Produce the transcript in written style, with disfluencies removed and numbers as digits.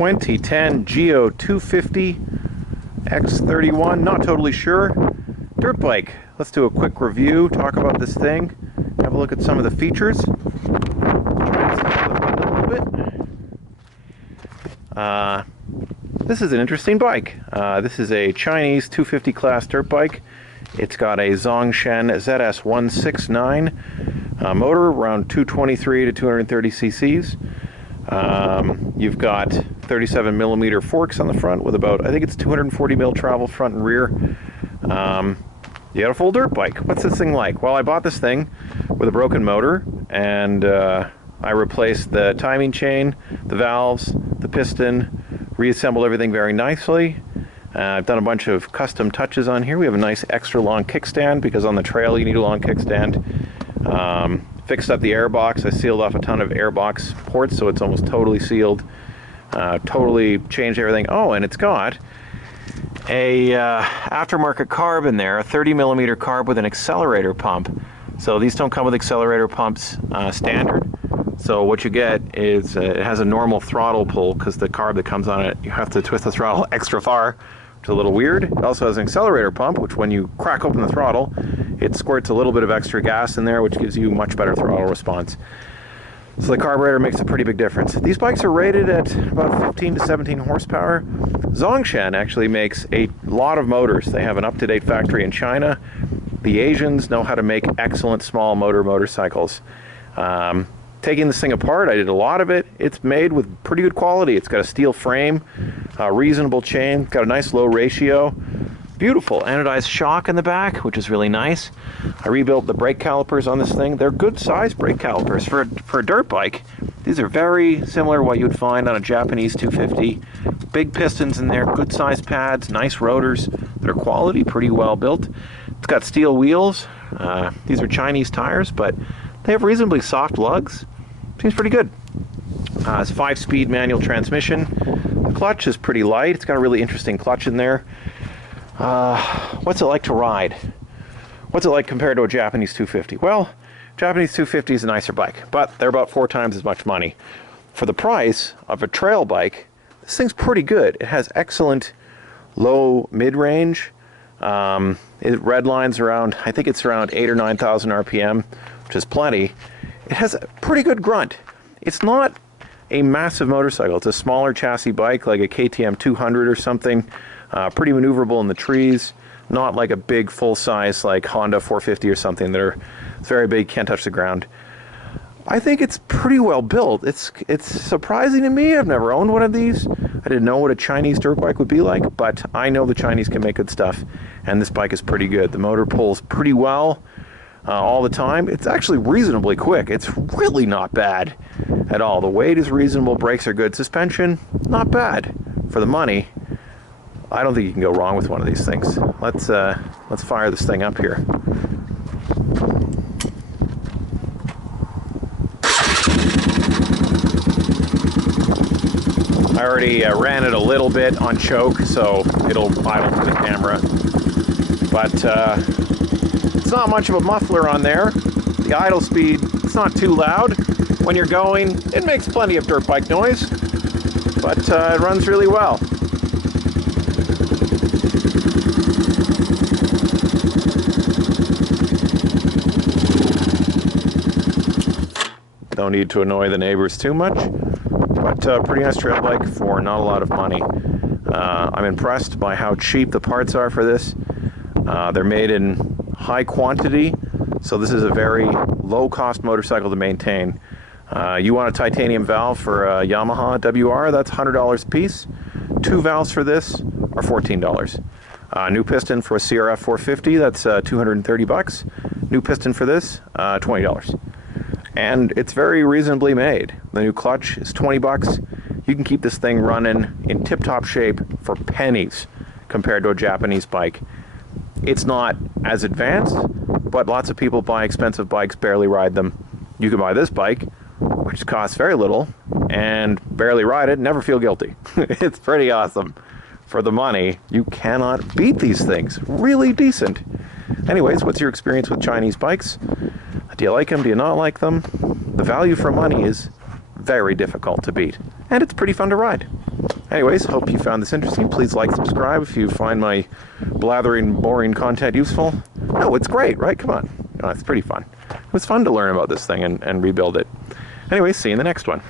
2010 Geo 250 X31, not totally sure. Dirt bike. Let's do a quick review, talk about this thing, have a look at some of the features. This is an interesting bike. This is a Chinese 250 class dirt bike. It's got a Zongshen ZS169 motor, around 223 to 230 cc's. You've got 37 millimeter forks on the front with about, I think it's 240 mil travel front and rear. You got a full dirt bike. What's this thing like? Well, I bought this thing with a broken motor, and I replaced the timing chain, the valves, the piston, reassembled everything very nicely. I've done a bunch of custom touches on here. We have a nice extra long kickstand because on the trail you need a long kickstand. Fixed up the airbox. I sealed off a ton of airbox ports so it's almost totally sealed. Totally changed everything. Oh, and it's got a aftermarket carb in there, a 30 millimeter carb with an accelerator pump. So these don't come with accelerator pumps standard. So what you get is it has a normal throttle pull because the carb that comes on it, you have to twist the throttle extra far, which is a little weird. It also has an accelerator pump, which when you crack open the throttle, it squirts a little bit of extra gas in there, which gives you much better throttle response. So the carburetor makes a pretty big difference. These bikes are rated at about 15 to 17 horsepower. Zongshen actually makes a lot of motors. They have an up-to-date factory in China. The Asians know how to make excellent small motorcycles. Taking this thing apart, I did a lot of it. It's made with pretty good quality. It's got a steel frame, a reasonable chain, got a nice low ratio. Beautiful anodized shock in the back, which is really nice. I rebuilt the brake calipers on this thing. They're good size brake calipers for a dirt bike. These are very similar to what you'd find on a Japanese 250. Big pistons in there, good size pads, nice rotors. They're quality, pretty well built. It's got steel wheels. These are Chinese tires, but they have reasonably soft lugs. Seems pretty good. It's a 5-speed manual transmission. The clutch is pretty light. It's got a really interesting clutch in there. What's it like to ride? What's it like compared to a Japanese 250? Well, Japanese 250 is a nicer bike, but they're about 4 times as much money. For the price of a trail bike, this thing's pretty good. It has excellent low mid-range. It redlines around, I think it's around 8,000 or 9,000 RPM, which is plenty. It has a pretty good grunt. It's not a massive motorcycle. It's a smaller chassis bike, like a KTM 200 or something. Pretty maneuverable in the trees. Not like a big full-size like Honda 450 or something that are very big, can't touch the ground. I think it's pretty well built. It's surprising to me. I've never owned one of these. I didn't know what a Chinese dirt bike would be like, but I know the Chinese can make good stuff, and this bike is pretty good. The motor pulls pretty well all the time. It's actually reasonably quick. It's really not bad at all. The weight is reasonable, brakes are good, suspension, not bad for the money. I don't think you can go wrong with one of these things. Let's fire this thing up here. I already ran it a little bit on choke, so it'll idle for the camera. But it's not much of a muffler on there. The idle speed, it's not too loud. When you're going, it makes plenty of dirt bike noise, but it runs really well. No need to annoy the neighbors too much, but pretty nice trail bike for not a lot of money. I'm impressed by how cheap the parts are for this. They're made in high quantity, so this is a very low-cost motorcycle to maintain. You want a titanium valve for a Yamaha WR, that's $100 a piece. 2 valves for this are $14. New piston for a CRF 450, that's 230 bucks. New piston for this, $20. And it's very reasonably made. The new clutch is 20 bucks. You can keep this thing running in tip-top shape for pennies compared to a Japanese bike. It's not as advanced, but lots of people buy expensive bikes, barely ride them. You can buy this bike, which costs very little, and barely ride it, never feel guilty. It's pretty awesome. For the money, you cannot beat these things. Really decent. Anyways, what's your experience with Chinese bikes? Do you like them? Do you not like them? The value for money is very difficult to beat, and it's pretty fun to ride. Anyways, hope you found this interesting. Please like, subscribe if you find my blathering, boring content useful. No, it's great, right? Come on. No, it's pretty fun. It was fun to learn about this thing and rebuild it. Anyways, see you in the next one.